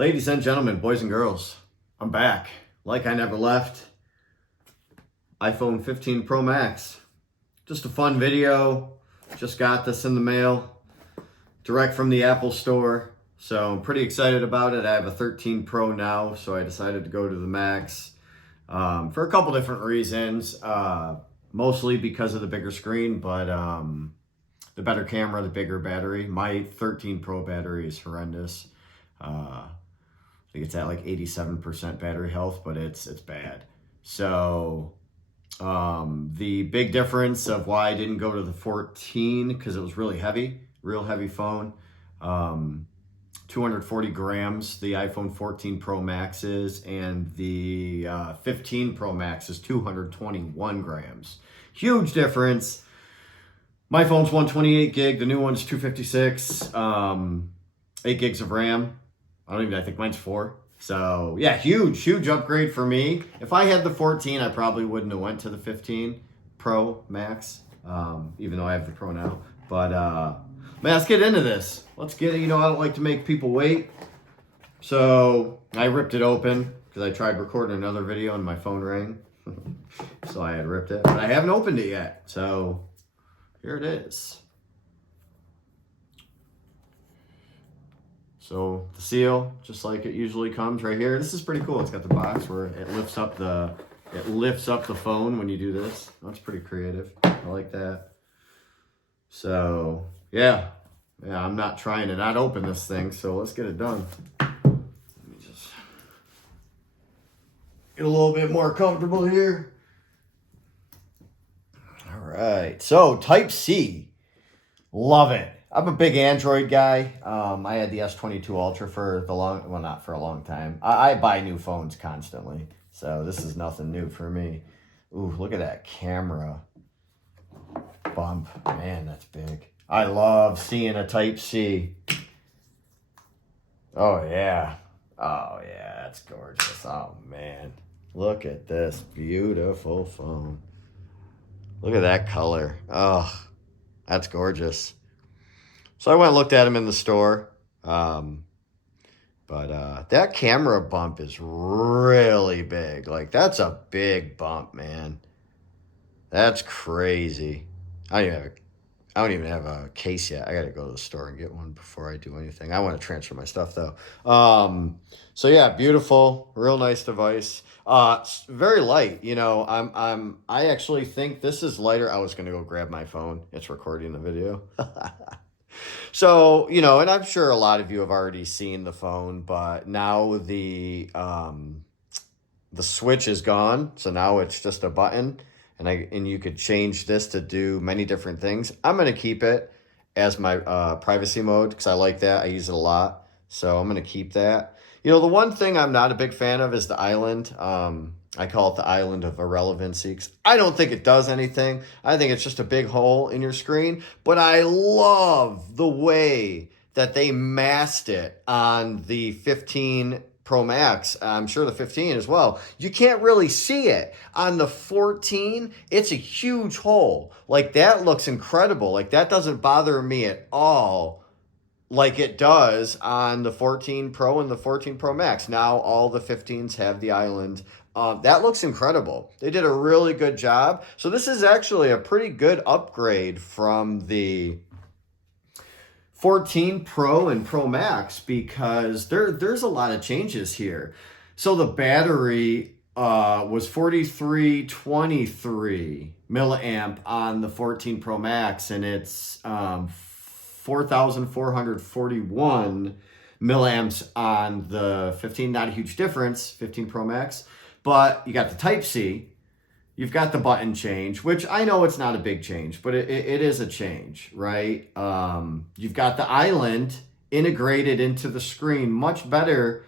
Ladies and gentlemen, boys and girls, I'm back. Like I never left. iPhone 15 Pro Max. Just a fun video. Just got this in the mail. Direct from the Apple Store. So I'm pretty excited about it. I have a 13 Pro now, so I decided to go to the Max for a couple different reasons. Mostly because of the bigger screen, but the better camera, the bigger battery. My 13 Pro battery is horrendous. I think it's at like 87% battery health, but it's bad. So the big difference of why I didn't go to the 14, because it was really heavy, real heavy phone. 240 grams, the iPhone 14 Pro Max is, and the 15 Pro Max is 221 grams. Huge difference. My phone's 128 gig, the new one's 256, 8 gigs of RAM. I think mine's 4. So yeah, huge upgrade for me. If I had the 14, I probably wouldn't have went to the 15 Pro Max, even though I have the Pro now. But man, let's get into this. Let's get it. I don't like to make people wait. So I ripped it open because I tried recording another video and my phone rang. So I had ripped it, but I haven't opened it yet. So here it is. So the seal, just like it usually comes right here. This is pretty cool. It's got the box where it lifts up the phone when you do this. That's pretty creative. I like that. So yeah, I'm not trying to not open this thing. So let's get it done. Let me just get a little bit more comfortable here. All right. So Type-C, love it. I'm a big Android guy. I had the S22 Ultra for not for a long time. I buy new phones constantly, so this is nothing new for me. Ooh, look at that camera bump. Man, that's big. I love seeing a Type-C. Oh, yeah. Oh, yeah, that's gorgeous. Oh, man. Look at this beautiful phone. Look at that color. Oh, that's gorgeous. So I went and looked at them in the store, but that camera bump is really big. Like, that's a big bump, man. That's crazy. I don't even have a case yet. I got to go to the store and get one before I do anything. I want to transfer my stuff though. So yeah, beautiful, real nice device. Very light. I actually think this is lighter. I was going to go grab my phone. It's recording the video. So, and I'm sure a lot of you have already seen the phone, but now the switch is gone. So now it's just a button, and you could change this to do many different things. I'm going to keep it as my privacy mode because I like that. I use it a lot. So I'm going to keep that. The one thing I'm not a big fan of is the island. I call it the island of irrelevancy. I don't think it does anything. I think it's just a big hole in your screen. But I love the way that they masked it on the 15 Pro Max. I'm sure the 15 as well. You can't really see it. On the 14, it's a huge hole. Like, that looks incredible. Like, that doesn't bother me at all, like it does on the 14 Pro and the 14 Pro Max. Now all the 15s have the island. That looks incredible. They did a really good job. So this is actually a pretty good upgrade from the 14 Pro and Pro Max because there's a lot of changes here. So the battery was 4323 milliamp on the 14 Pro Max, and it's 4,441 milliamps on the 15. Not a huge difference, 15 Pro Max. But you got the Type-C, you've got the button change, which I know it's not a big change, but it is a change, right? You've got the island integrated into the screen much better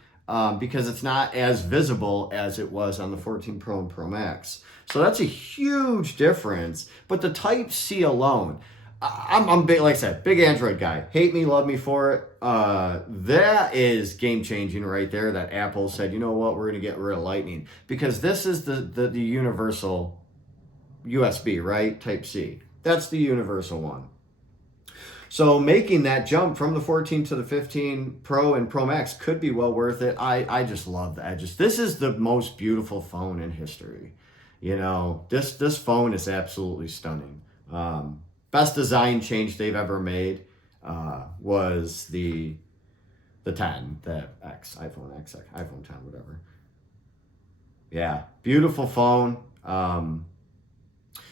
because it's not as visible as it was on the 14 Pro and Pro Max. So that's a huge difference. But the Type-C alone, I'm big, like I said, big Android guy. Hate me, love me for it. That is game changing right there. That Apple said, you know what, we're going to get rid of Lightning because this is the universal USB, right? Type-C. That's the universal one. So making that jump from the 14 to the 15 Pro and Pro Max could be well worth it. I just love the edges. This is the most beautiful phone in history. You know, this phone is absolutely stunning. Best design change they've ever made was the 10, the iPhone X, iPhone 10, whatever. Yeah, beautiful phone.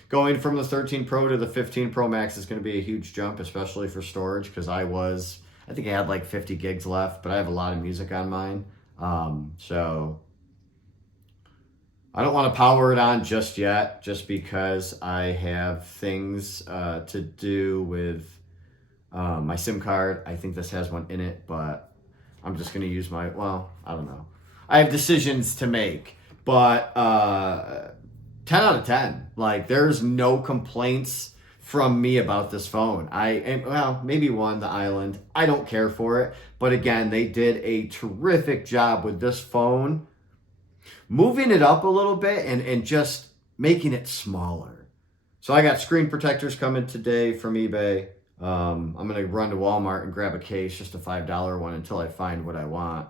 Going from the 13 Pro to the 15 Pro Max is going to be a huge jump, especially for storage, because I think I had like 50 gigs left, but I have a lot of music on mine. So I don't want to power it on just yet, just because I have things to do with my SIM card. I think this has one in it, but I'm just going to use I don't know. I have decisions to make, but 10 out of 10. Like, there's no complaints from me about this phone. Maybe one, the Island. I don't care for it. But again, they did a terrific job with this phone, moving it up a little bit and just making it smaller. So I got screen protectors coming today from eBay. I'm going to run to Walmart and grab a case, just a $5 one, until I find what I want.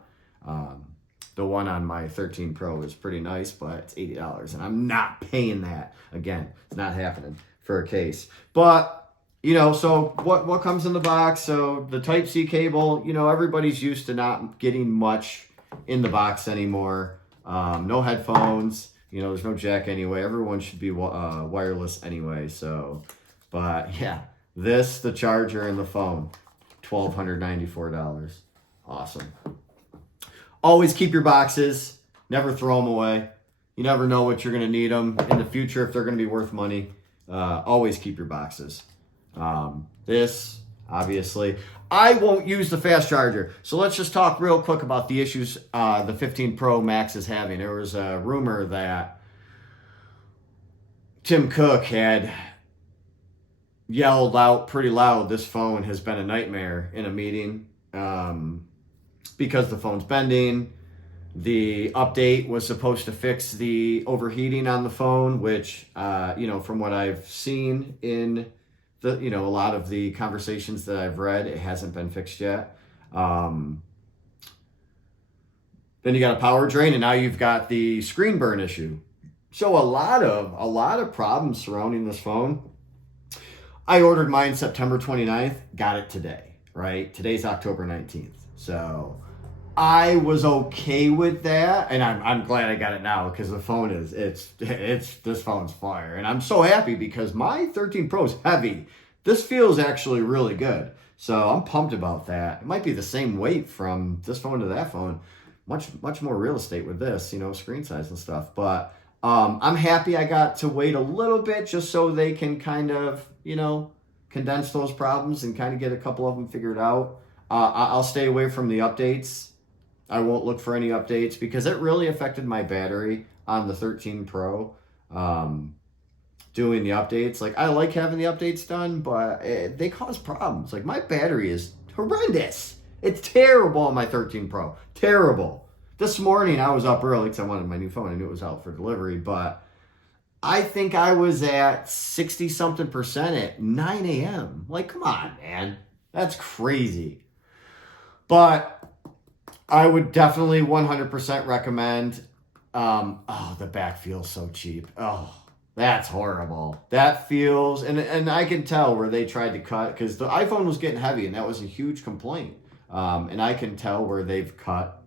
The one on my 13 Pro is pretty nice, but it's $80, and I'm not paying that. Again, it's not happening for a case. But, you know, so what comes in the box? So the Type-C cable, you know, everybody's used to not getting much in the box anymore. No headphones. You know, there's no jack anyway. Everyone should be wireless anyway. So, but yeah, the charger, and the phone, $1,294. Awesome. Always keep your boxes. Never throw them away. You never know what you're going to need them in the future, if they're going to be worth money. Always keep your boxes. This, obviously, I won't use the fast charger. So let's just talk real quick about the issues the 15 Pro Max is having. There was a rumor that Tim Cook had yelled out pretty loud, "This phone has been a nightmare," in a meeting. Because the phone's bending. The update was supposed to fix the overheating on the phone, which, you know, from what I've seen in a lot of the conversations that I've read, it hasn't been fixed yet. Then you got a power drain, and now you've got the screen burn issue. So a lot of problems surrounding this phone. I ordered mine September 29th, got it today, right? Today's October 19th. So I was okay with that, and I'm glad I got it now, because the phone this phone's fire, and I'm so happy because my 13 Pro is heavy. This feels actually really good, so I'm pumped about that. It might be the same weight from this phone to that phone, much more real estate with this, you know, screen size and stuff. But I'm happy I got to wait a little bit, just so they can kind of, you know, condense those problems and kind of get a couple of them figured out. I'll stay away from the updates. I won't look for any updates, because it really affected my battery on the 13 Pro, doing the updates. Like, I like having the updates done, but they cause problems. Like, my battery is horrendous. It's terrible on my 13 Pro. Terrible. This morning, I was up early because I wanted my new phone. I knew it was out for delivery, but I think I was at 60-something% at 9 a.m. Like, come on, man. That's crazy. But I would definitely 100% recommend. The back feels so cheap. Oh, that's horrible. That feels, and I can tell where they tried to cut, because the iPhone was getting heavy, and that was a huge complaint. And I can tell where they've cut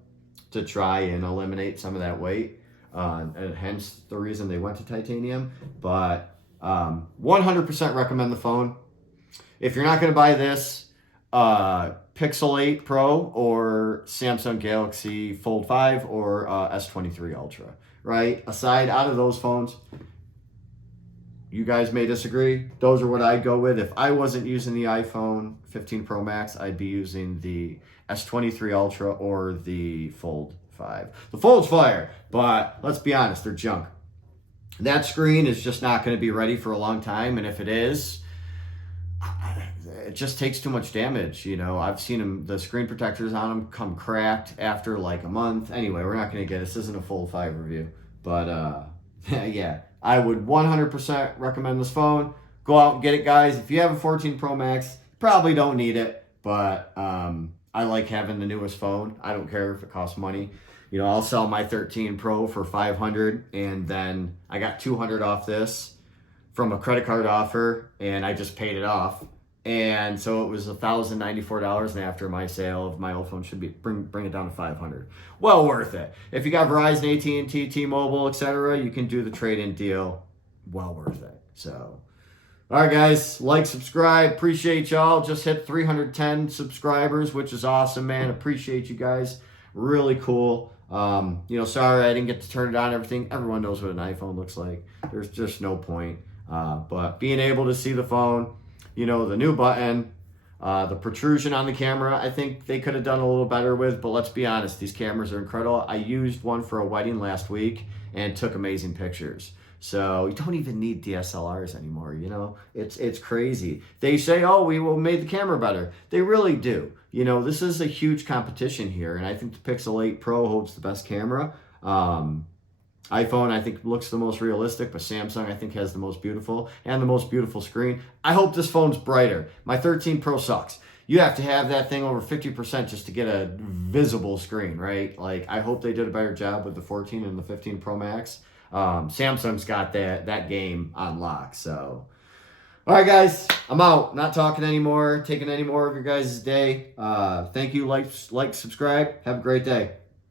to try and eliminate some of that weight, and hence the reason they went to titanium. But 100% recommend the phone. If you're not going to buy this, Pixel 8 Pro or Samsung Galaxy Fold 5 or S23 Ultra, right? Out of those phones, you guys may disagree. Those are what I'd go with. If I wasn't using the iPhone 15 Pro Max, I'd be using the S23 Ultra or the Fold 5. The Fold's fire, but let's be honest, they're junk. That screen is just not going to be ready for a long time, and if it is, it just takes too much damage. You know, I've seen them, the screen protectors on them come cracked after like a month. Anyway, we're not going to get, this isn't a Fold 5 review, but yeah, I would 100% recommend this phone. Go out and get it, guys. If you have a 14 Pro Max, Probably don't need it, but I like having the newest phone. I don't care if it costs money. You know, I'll sell my 13 Pro for 500, and then I got 200 off this from a credit card offer, and I just paid it off. And so it was $1,094, and after my sale of my old phone should be bring it down to 500. Well worth it. If you got Verizon, AT&T, T-Mobile, etc., you can do the trade-in deal. Well worth it. So, all right, guys, like, subscribe. Appreciate y'all. Just hit 310 subscribers, which is awesome, man. Appreciate you guys. Really cool. You know, sorry I didn't get to turn it on. Everything. Everyone knows what an iPhone looks like. There's just no point. But being able to see the phone, you know, the new button, the protrusion on the camera, I think they could have done a little better with, but let's be honest, these cameras are incredible. I used one for a wedding last week and took amazing pictures. So you don't even need DSLRs anymore, you know? It's crazy. They say, oh, we will make the camera better. They really do. You know, this is a huge competition here, and I think the Pixel 8 Pro holds the best camera. iPhone, I think, looks the most realistic, but Samsung, I think, has the most beautiful and the most beautiful screen. I hope this phone's brighter. My 13 Pro sucks. You have to have that thing over 50% just to get a visible screen, right? Like, I hope they did a better job with the 14 and the 15 Pro Max. Samsung's got that game on lock, so. All right, guys, I'm out. Not talking anymore, taking any more of your guys' day. Thank you. Like, subscribe. Have a great day.